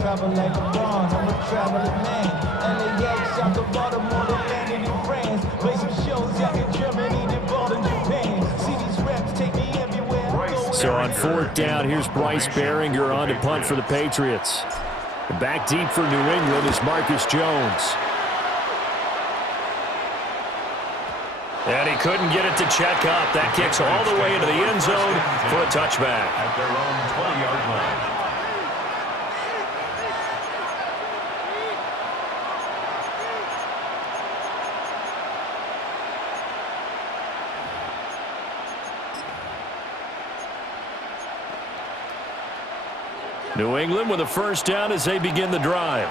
travel like a bond, I'm a traveling man. LAX out to Baltimore, to landed in France. Play some shows out in Germany, then bought in Japan. See these reps take me everywhere I go. So on fourth down, here's Bryce Behringer on to punt for the Patriots. Back deep for New England is Marcus Jones. And he couldn't get it to check up. That kicks all the way into the end zone for a touchback. At their own 20-yard line. New England with a first down as they begin the drive.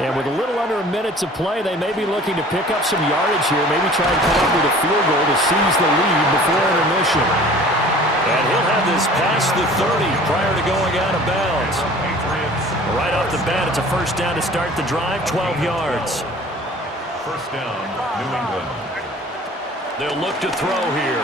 And with a little under a minute to play, they may be looking to pick up some yardage here, maybe try to come up with a field goal to seize the lead before intermission. And he'll have this past the 30 prior to going out of bounds. Right off the bat, it's a first down to start the drive, 12 yards. First down, New England. They'll look to throw here.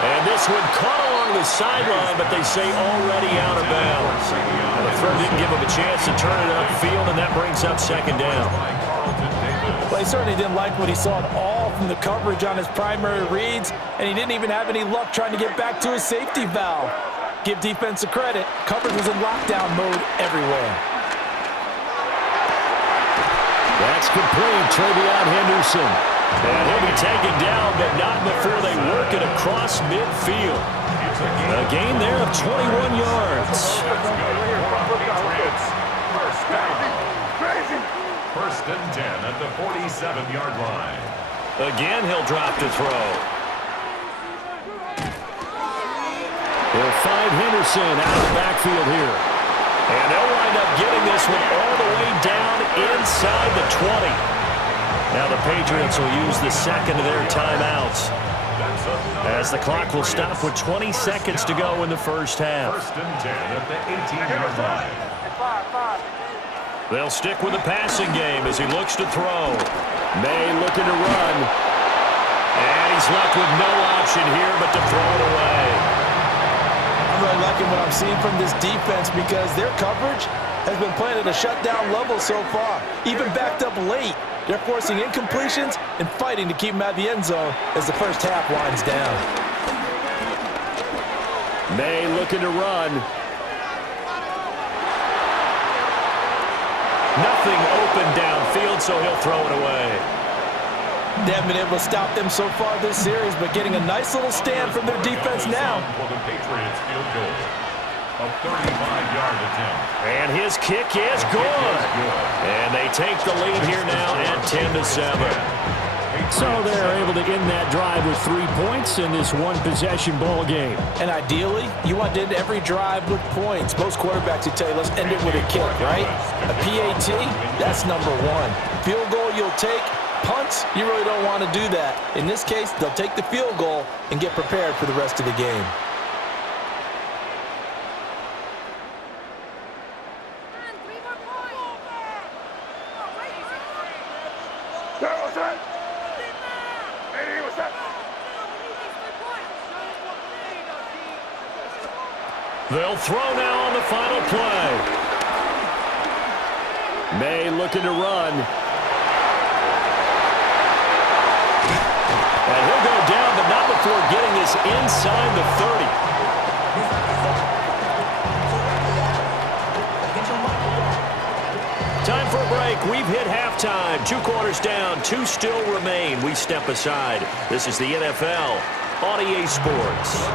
And this one caught along the sideline, but they say already out of bounds. And the throw didn't give him a chance to turn it upfield, and that brings up second down. Well, he certainly didn't like what he saw at all from the coverage on his primary reads, and he didn't even have any luck trying to get back to his safety valve. Give defense a credit. Coverage was in lockdown mode everywhere. That's complete. Travion Henderson. And he'll be taken down, but not before they work it across midfield. A gain there of 21 yards. First and 10 at the 47-yard line. Again, he'll drop to throw. He'll find Henderson out of the backfield here. And they'll wind up getting this one all the way down inside the 20. Now the Patriots will use the second of their timeouts, as the clock will stop with 20 seconds to go in the first half. First and 10 at the 18-yard line. They'll stick with the passing game as he looks to throw. May looking to run. And he's left with no option here but to throw it away. I'm really liking what I'm seeing from this defense because their coverage has been playing at a shutdown level so far, even backed up late. They're forcing incompletions and fighting to keep them out of the end zone as the first half winds down. May looking to run. Nothing open downfield, so he'll throw it away. They haven't been able to stop them so far this series, but getting a nice little stand from their defense now. For the Patriots field goal. A 35-yard attempt. And his kick is good. And they take the lead here now at 10-7. So they're able to end that drive with 3 points in this one-possession ball game. And ideally, you want to end every drive with points. Most quarterbacks would tell you, let's end it with a kick, right? A PAT, that's number one. Field goal you'll take. Punts, you really don't want to do that. In this case, they'll take the field goal and get prepared for the rest of the game. They'll throw now on the final play. May looking to run. And he'll go down, but not before getting this inside the 30. Time for a break. We've hit halftime. 2 quarters down, 2 still remain. We step aside. This is the NFL on EA Sports.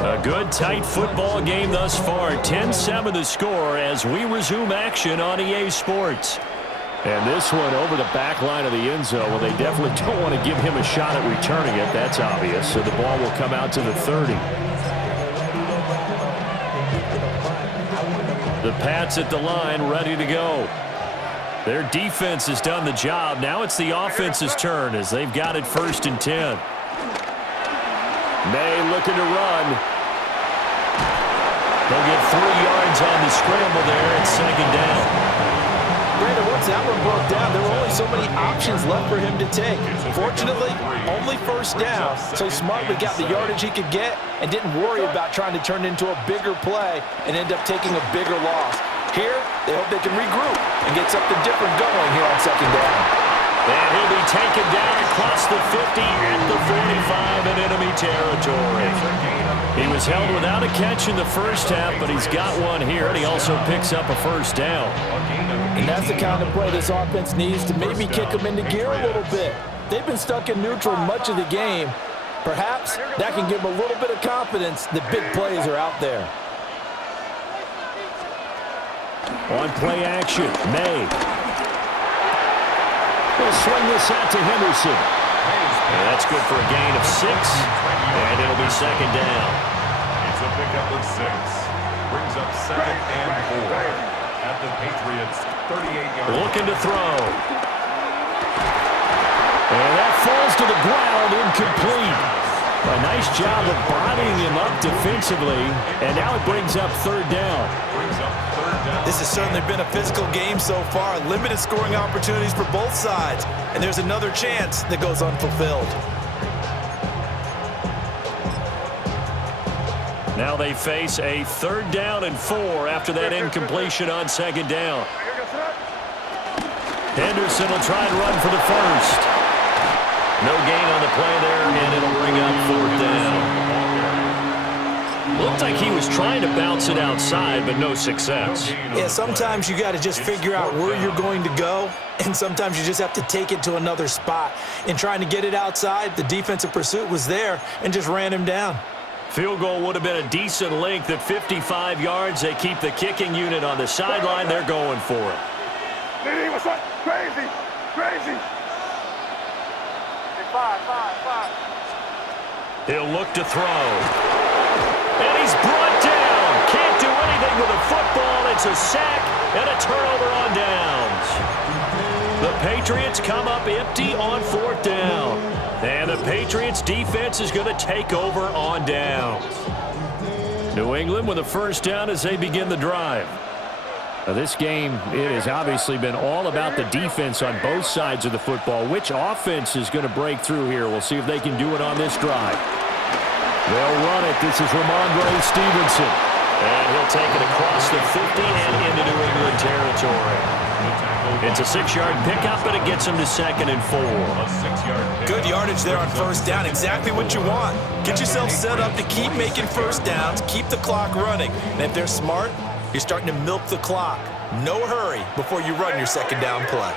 A good, tight football game thus far. 10-7 the score as we resume action on EA Sports. And this one over the back line of the end zone. Well, they definitely don't want to give him a shot at returning it. That's obvious. So the ball will come out to the 30. The Pats at the line, ready to go. Their defense has done the job. Now it's the offense's turn as they've got it 1st and 10. May looking to run. They'll get 3 yards on the scramble there at 2nd down. Brandon, once that one broke down, there were only so many options left for him to take. Fortunately, only first down, so he smartly got the yardage he could get and didn't worry about trying to turn it into a bigger play and end up taking a bigger loss. Here, they hope they can regroup and get something different going here on second down. And he'll be taken down across the 50 at the 45 in enemy territory. He was held without a catch in the first half, but he's got one here, and he also picks up a first down. And that's the kind of play this offense needs to maybe kick them into gear a little bit. They've been stuck in neutral much of the game. Perhaps that can give them a little bit of confidence that big plays are out there. On play action, May. He'll swing this out to Henderson. And that's good for a gain of 6, and it'll be second down. It's a pickup of 6. Brings up second and 4 at the Patriots' 38-yard line. Looking to throw. And that falls to the ground, incomplete. A nice job of bodying him up defensively, and now it brings up third down. This has certainly been a physical game so far. Limited scoring opportunities for both sides. And there's another chance that goes unfulfilled. Now they face a third down and 4 after that incompletion on second down. Henderson will try and run for the first. No gain on the play there, and it'll bring up fourth down. Looked like he was trying to bounce it outside, but no success. Yeah, sometimes you got to just figure out where you're going to go, and sometimes you just have to take it to another spot. In trying to get it outside, the defensive pursuit was there and just ran him down. Field goal would have been a decent length at 55 yards. They keep the kicking unit on the sideline. They're going for it. What's up? Crazy. Five. He'll look to throw. And he's brought down. Can't do anything with a football. It's a sack and a turnover on downs. The Patriots come up empty on fourth down. And the Patriots defense is going to take over on downs. New England with a first down as they begin the drive. Now this game, it has obviously been all about the defense on both sides of the football. Which offense is going to break through here? We'll see if they can do it on this drive. They'll run it. This is Ramondre Stevenson. And he'll take it across the 50 and into New England territory. It's a 6-yard pickup, and it gets him to second and 4. Good yardage there on first down. Exactly what you want. Get yourself set up to keep making first downs, keep the clock running. And if they're smart, you're starting to milk the clock. No hurry before you run your second down play.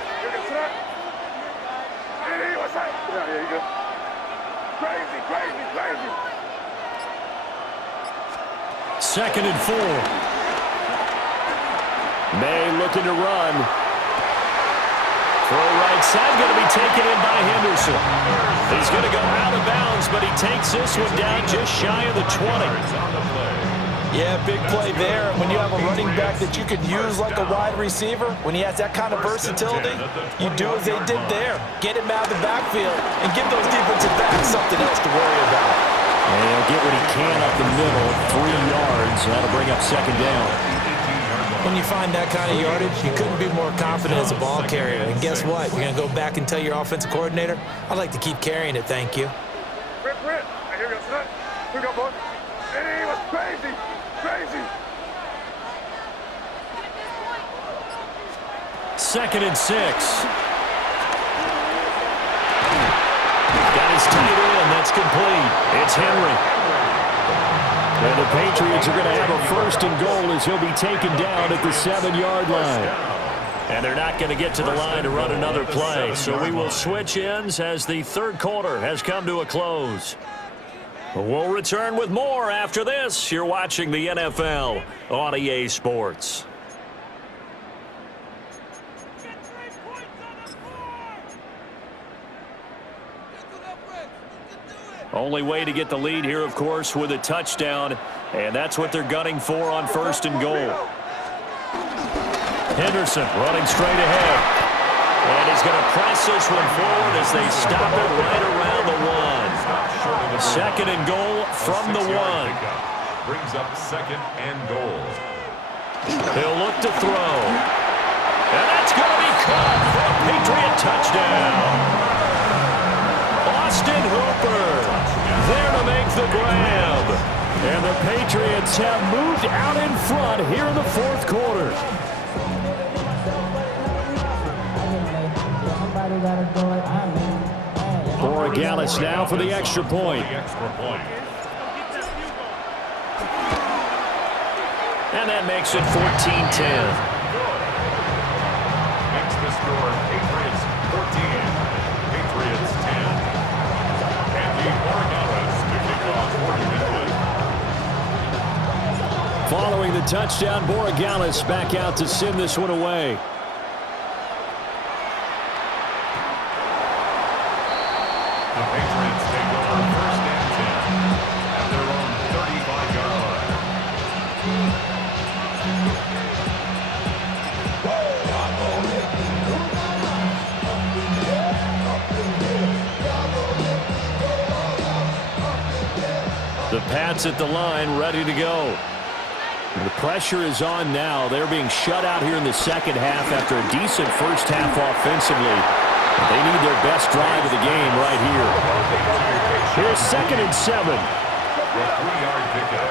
Second and 4. May looking to run. Throw right side, going to be taken in by Henderson. He's going to go out of bounds, but he takes this one down just shy of the 20. Yeah, big play there. When you have a running back that you could use like a wide receiver, when he has that kind of versatility, you do as they did there. Get him out of the backfield and give those defensive backs something else to worry about. And he'll get what he can up the middle, 3 yards. That'll bring up second down. When you find that kind of yardage, you couldn't be more confident as a ball carrier. And guess what? You're going to go back and tell your offensive coordinator, I'd like to keep carrying it, thank you. Here we go, boys. He was crazy. Second and 6. Got his tight end. That's complete. It's Henry. And the Patriots are going to have a first and goal as he'll be taken down at the 7-yard line. And they're not going to get to the line to run another play. So we will switch ends as the third quarter has come to a close. We'll return with more after this. You're watching the NFL on EA Sports. Only way to get the lead here, of course, with a touchdown, and that's what they're gunning for on first and goal. Henderson running straight ahead. And he's going to press this one forward as they stop it right around the 1. Second and goal from the 1. Brings up second and goal. He'll look to throw. And that's going to be caught for a Patriot touchdown. Austin Hooper there to make the grab. And the Patriots have moved out in front here in the fourth quarter. Borregales now for the extra point. And that makes it 14-10. Makes the score Patriots 14, Patriots 10. Andy Borregales to kick off for New England. Following the touchdown, Borregales back out to send this one away. The Patriots take over first and 10 at their own 35-yard line. The Pats at the line, ready to go. And the pressure is on now. They're being shut out here in the second half after a decent first half offensively. They need their best drive of the game right here. Here's 2nd and 7. The 3-yard pickup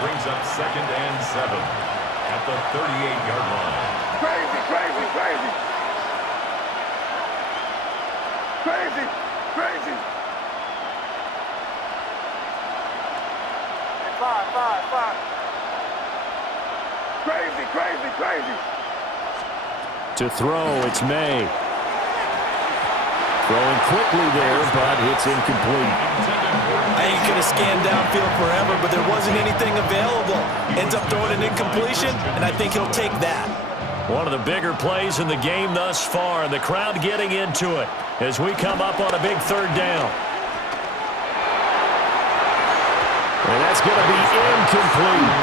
brings up 2nd and 7 at the 38-yard line. Crazy, crazy, crazy. Crazy, crazy. Five. Crazy, crazy, crazy. To throw, it's May. Throwing quickly there, but it's incomplete. He's going to scan downfield forever, but there wasn't anything available. Ends up throwing an incompletion, and I think he'll take that. One of the bigger plays in the game thus far. The crowd getting into it as we come up on a big 3rd down. And that's going to be incomplete.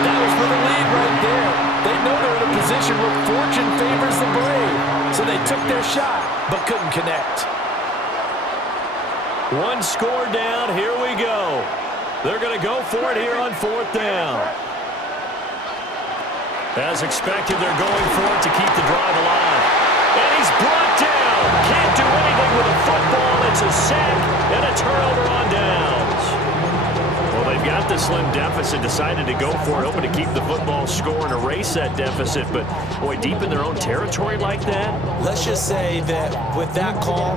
That was for the lead right there. They know they're in a position where fortune favors the brave. So they took their shot, but couldn't connect. One score down. Here we go. They're going to go for it here on 4th down. As expected, they're going for it to keep the drive alive. And he's brought down. Can't do anything with a football. It's a sack and a turnover on downs. Well, they've got the slim deficit, decided to go for it, hoping to keep the football score and erase that deficit. But, boy, deep in their own territory like that. Let's just say that with that call,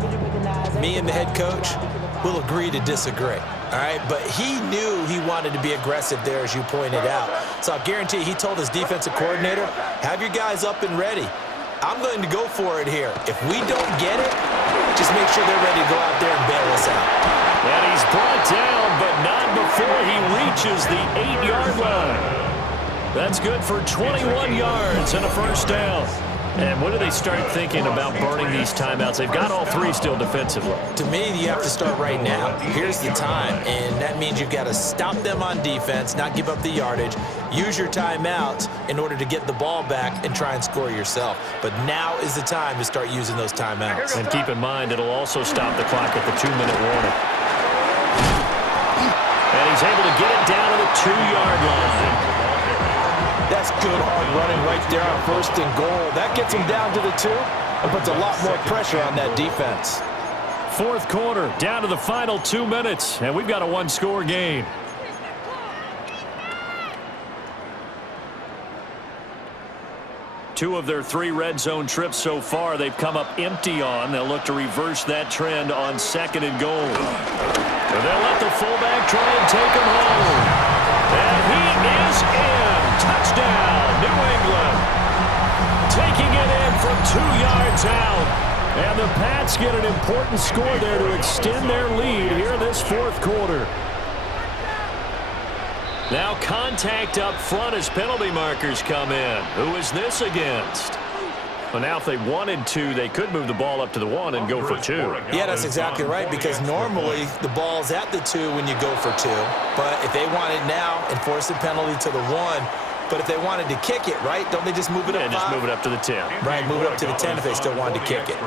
me and the head coach will agree to disagree. All right, but he knew he wanted to be aggressive there, as you pointed out. So I guarantee he told his defensive coordinator, have your guys up and ready. I'm going to go for it here. If we don't get it, just make sure they're ready to go out there and bail us out. And he's brought down, but not before he reaches the 8-yard line. That's good for 21 yards and a first down. And when do they start thinking about burning these timeouts? They've got all 3 still defensively. To me, you have to start right now. Here's the time, and that means you've got to stop them on defense, not give up the yardage, use your timeouts in order to get the ball back and try and score yourself. But now is the time to start using those timeouts. And keep in mind, it'll also stop the clock at the 2-minute warning. And he's able to get it down to the 2-yard line. That's good hard running right there on 1st and goal. That gets him down to the 2 and puts a lot more pressure on that defense. 4th quarter, down to the final 2 minutes, and we've got a 1-score game. Two of their 3 red zone trips so far, they've come up empty on. They'll look to reverse that trend on 2nd and goal. And they'll let the fullback try and take him home. And he is in. Touchdown, New England. Taking it in from 2 yards out. And the Pats get an important score there to extend their lead here in this 4th quarter. Now contact up front as penalty markers come in. Who is this against? Well, now if they wanted to, they could move the ball up to the 1 and go for 2. Yeah, that's exactly right, because normally the ball's at the 2 when you go for 2. But if they want it now, enforce the penalty to the 1. But if they wanted to kick it, right, don't they just move it up 5? Yeah, just move it up to the 10. Right, move it up to the 10 if they still wanted to kick it.